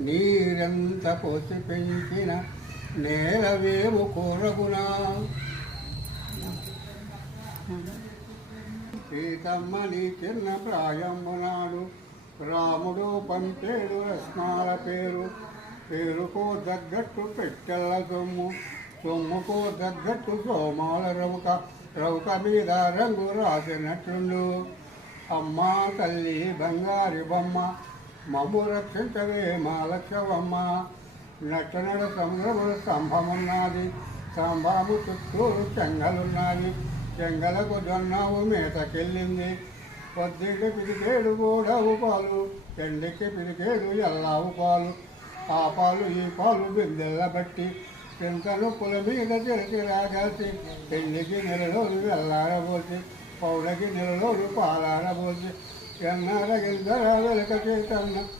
నీరెంత పోసి పెంచిన నేల వేవు కూరగునా. సీతమ్మ నీ చిన్న ప్రాయమునాడు రాముడు పంపేడు రత్నాల పేరు. పేరుకో తగ్గట్టు పెట్టెల సొమ్ము, సొమ్ముకో తగ్గట్టు సోమాల రవుక, రవుక మీద రంగు రాసినట్టుండు. అమ్మా తల్లి బంగారి బొమ్మ మమ్ము రక్షించవే మా లక్షవమ్మ. నట్టనడ సంద్రముల స్తంభమున్నది, స్తంభము చుట్టూరు చెంగలున్నది. చెంగలకు జొన్నావు మేతకెళ్ళింది. పొద్దుకి పిలికేడు గోడవు పాలు, ఎండికి పిలికేడు ఎల్లావు పాలు. ఆ పాలు ఈ పాలు బిందెల్ల బట్టి చింతలు పుల మీద చెరిచి రాగాల్సి. పెళ్లికి నెలలోను వెళ్ళారబోసి, పౌడకి నెలలోను పాలారబోసి. ఎన్నారగిందర వెలక చేతన్న